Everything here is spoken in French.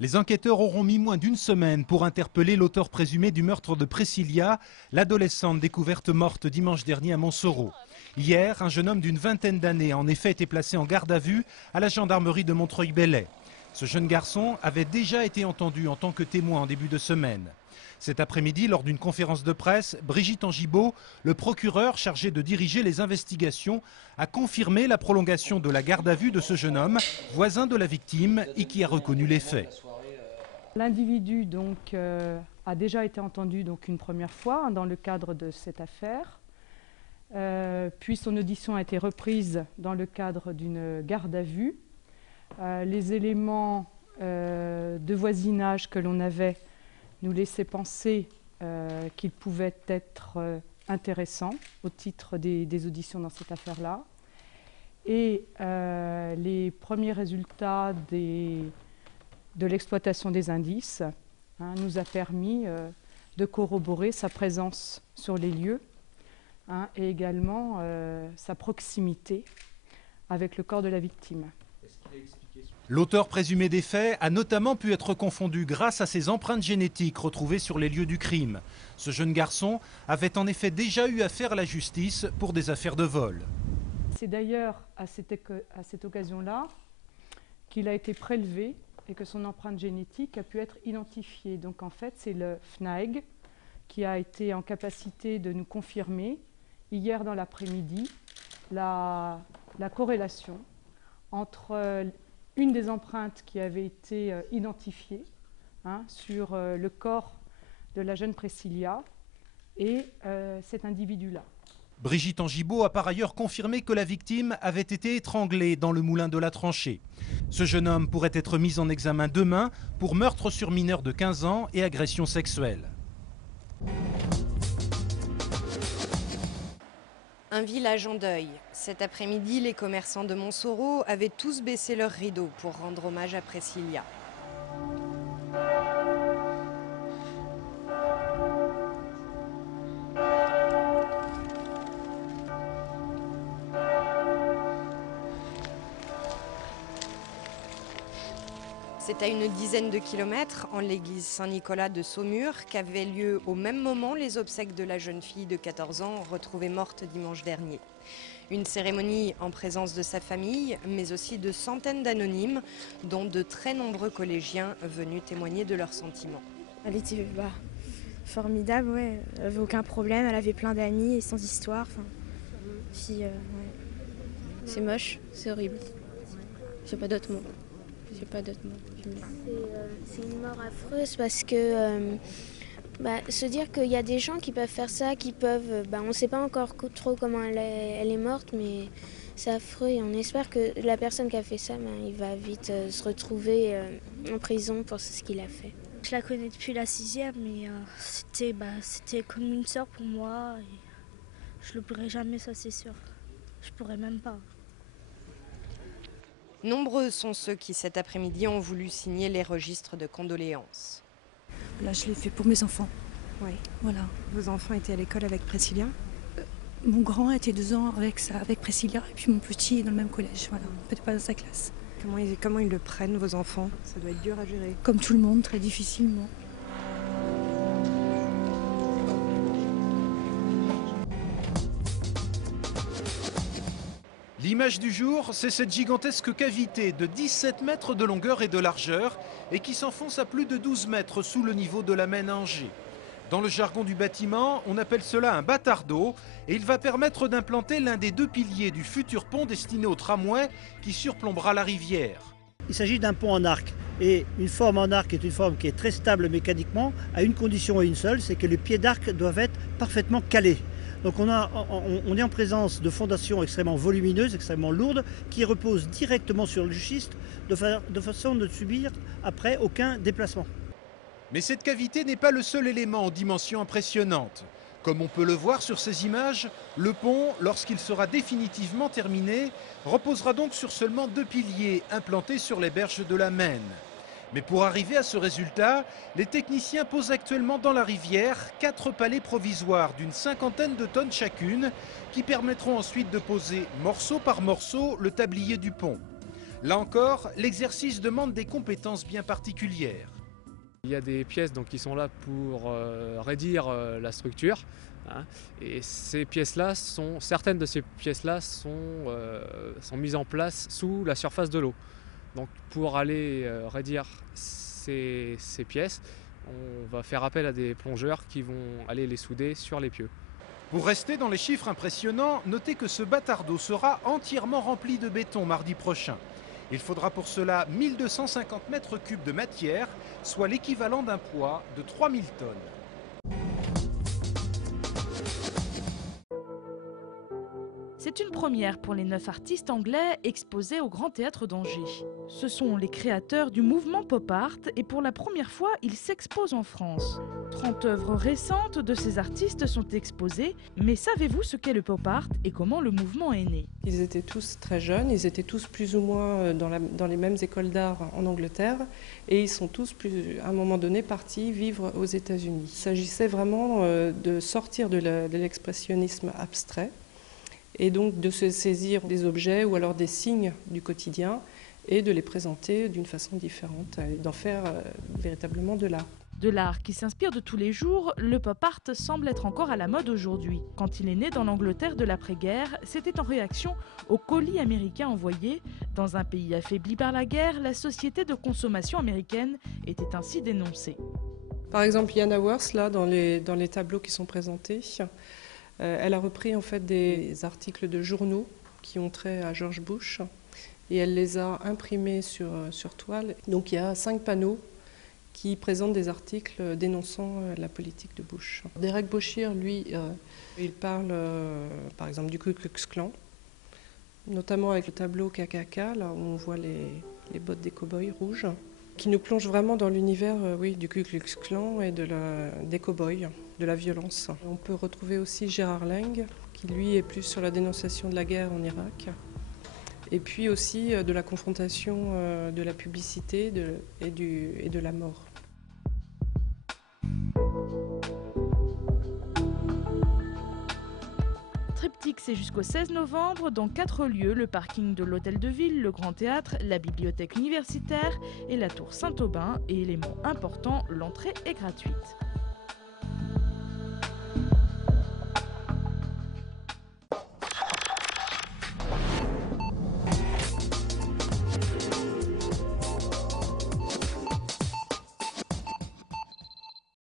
Les enquêteurs auront mis moins d'une semaine pour interpeller l'auteur présumé du meurtre de Priscilla, l'adolescente découverte morte dimanche dernier à Montsoreau. Hier, un jeune homme d'une vingtaine d'années a en effet été placé en garde à vue à la gendarmerie de Montreuil-Bellay. Ce jeune garçon avait déjà été entendu en tant que témoin en début de semaine. Cet après-midi, lors d'une conférence de presse, Brigitte Angibault, le procureur chargé de diriger les investigations, a confirmé la prolongation de la garde à vue de ce jeune homme, voisin de la victime et qui a reconnu les faits. L'individu donc a déjà été entendu une première fois dans le cadre de cette affaire, puis son audition a été reprise dans le cadre d'une garde à vue. Les éléments de voisinage que l'on avait nous laissaient penser qu'il pouvait être intéressant au titre des auditions dans cette affaire-là. Et les premiers résultats de l'exploitation des indices nous a permis de corroborer sa présence sur les lieux et également sa proximité avec le corps de la victime. L'auteur présumé des faits a notamment pu être confondu grâce à ses empreintes génétiques retrouvées sur les lieux du crime. Ce jeune garçon avait en effet déjà eu affaire à la justice pour des affaires de vol. C'est d'ailleurs à cette occasion-là qu'il a été prélevé et que son empreinte génétique a pu être identifiée. Donc en fait, c'est le FNAEG qui a été en capacité de nous confirmer hier dans l'après-midi la corrélation entre une des empreintes qui avait été identifiée sur le corps de la jeune Priscilla et cet individu-là. Brigitte Angibault a par ailleurs confirmé que la victime avait été étranglée dans le moulin de la tranchée. Ce jeune homme pourrait être mis en examen demain pour meurtre sur mineur de 15 ans et agression sexuelle. Un village en deuil. Cet après-midi, les commerçants de Montsoreau avaient tous baissé leurs rideaux pour rendre hommage à Priscilla. C'est à une dizaine de kilomètres, en l'église Saint-Nicolas de Saumur, qu'avaient lieu au même moment les obsèques de la jeune fille de 14 ans retrouvée morte dimanche dernier. Une cérémonie en présence de sa famille, mais aussi de centaines d'anonymes, dont de très nombreux collégiens venus témoigner de leurs sentiments. Elle était formidable, ouais. Elle n'avait aucun problème, elle avait plein d'amis et sans histoire. Ouais. C'est moche, c'est horrible. J'ai pas d'autres mots. C'est une mort affreuse parce que se dire qu'il y a des gens qui peuvent faire ça, on ne sait pas encore trop comment elle est morte, mais c'est affreux et on espère que la personne qui a fait ça, il va vite se retrouver en prison pour ce qu'il a fait. Je la connais depuis la 6e et c'était comme une sœur pour moi. Et je l'oublierai jamais, ça c'est sûr. Je pourrais même pas. Nombreux sont ceux qui cet après-midi ont voulu signer les registres de condoléances. Là, je l'ai fait pour mes enfants. Oui. Voilà. Vos enfants étaient à l'école avec Priscilla ? Mon grand était 2 ans avec Priscilla et puis mon petit est dans le même collège. Voilà, peut-être pas dans sa classe. Comment ils le prennent, vos enfants ? Ça doit être dur à gérer. Comme tout le monde, très difficilement. L'image du jour, c'est cette gigantesque cavité de 17 mètres de longueur et de largeur et qui s'enfonce à plus de 12 mètres sous le niveau de la Maine à Angers. Dans le jargon du bâtiment, on appelle cela un bâtard d'eau et il va permettre d'implanter l'un des 2 piliers du futur pont destiné au tramway qui surplombera la rivière. Il s'agit d'un pont en arc et une forme en arc est une forme qui est très stable mécaniquement à une condition et une seule, c'est que les pieds d'arc doivent être parfaitement calés. Donc on est en présence de fondations extrêmement volumineuses, extrêmement lourdes, qui reposent directement sur le schiste de façon à ne subir après aucun déplacement. Mais cette cavité n'est pas le seul élément en dimension impressionnante. Comme on peut le voir sur ces images, le pont, lorsqu'il sera définitivement terminé, reposera donc sur seulement 2 piliers implantés sur les berges de la Maine. Mais pour arriver à ce résultat, les techniciens posent actuellement dans la rivière 4 palets provisoires d'une 50aine de tonnes chacune qui permettront ensuite de poser morceau par morceau le tablier du pont. Là encore, l'exercice demande des compétences bien particulières. Il y a des pièces donc, qui sont là pour rédire la structure. Hein, et ces pièces-là certaines de ces pièces-là sont mises en place sous la surface de l'eau. Donc pour aller rédire ces pièces, on va faire appel à des plongeurs qui vont aller les souder sur les pieux. Pour rester dans les chiffres impressionnants, notez que ce bâtard d'eau sera entièrement rempli de béton mardi prochain. Il faudra pour cela 1250 mètres cubes de matière, soit l'équivalent d'un poids de 3000 tonnes. C'est une première pour les 9 artistes anglais exposés au Grand Théâtre d'Angers. Ce sont les créateurs du mouvement pop art et pour la première fois, ils s'exposent en France. 30 œuvres récentes de ces artistes sont exposées, mais savez-vous ce qu'est le pop art et comment le mouvement est né? Ils étaient tous très jeunes, ils étaient tous plus ou moins dans les mêmes écoles d'art en Angleterre et ils sont tous à un moment donné partis vivre aux États-Unis. Il s'agissait vraiment de sortir de l'expressionnisme abstrait et donc de se saisir des objets ou alors des signes du quotidien et de les présenter d'une façon différente et d'en faire véritablement de l'art. De l'art qui s'inspire de tous les jours, le pop art semble être encore à la mode aujourd'hui. Quand il est né dans l'Angleterre de l'après-guerre, c'était en réaction aux colis américains envoyés. Dans un pays affaibli par la guerre, la société de consommation américaine était ainsi dénoncée. Par exemple, Yana Worth, là, dans les tableaux qui sont présentés, elle a repris en fait des articles de journaux qui ont trait à George Bush et elle les a imprimés sur toile. Donc il y a 5 panneaux qui présentent des articles dénonçant la politique de Bush. Derek Boshir, lui, il parle par exemple du Ku Klux Klan, notamment avec le tableau KKK, là où on voit les bottes des cow-boys rouges, qui nous plonge vraiment dans l'univers du Ku Klux Klan et des cow-boys, de la violence. On peut retrouver aussi Gérard Lang, qui lui est plus sur la dénonciation de la guerre en Irak, et puis aussi de la confrontation de la publicité et de la mort. Triptyque, c'est jusqu'au 16 novembre dans 4 lieux, le parking de l'Hôtel de Ville, le Grand Théâtre, la bibliothèque universitaire et la tour Saint-Aubin. Et élément important, l'entrée est gratuite.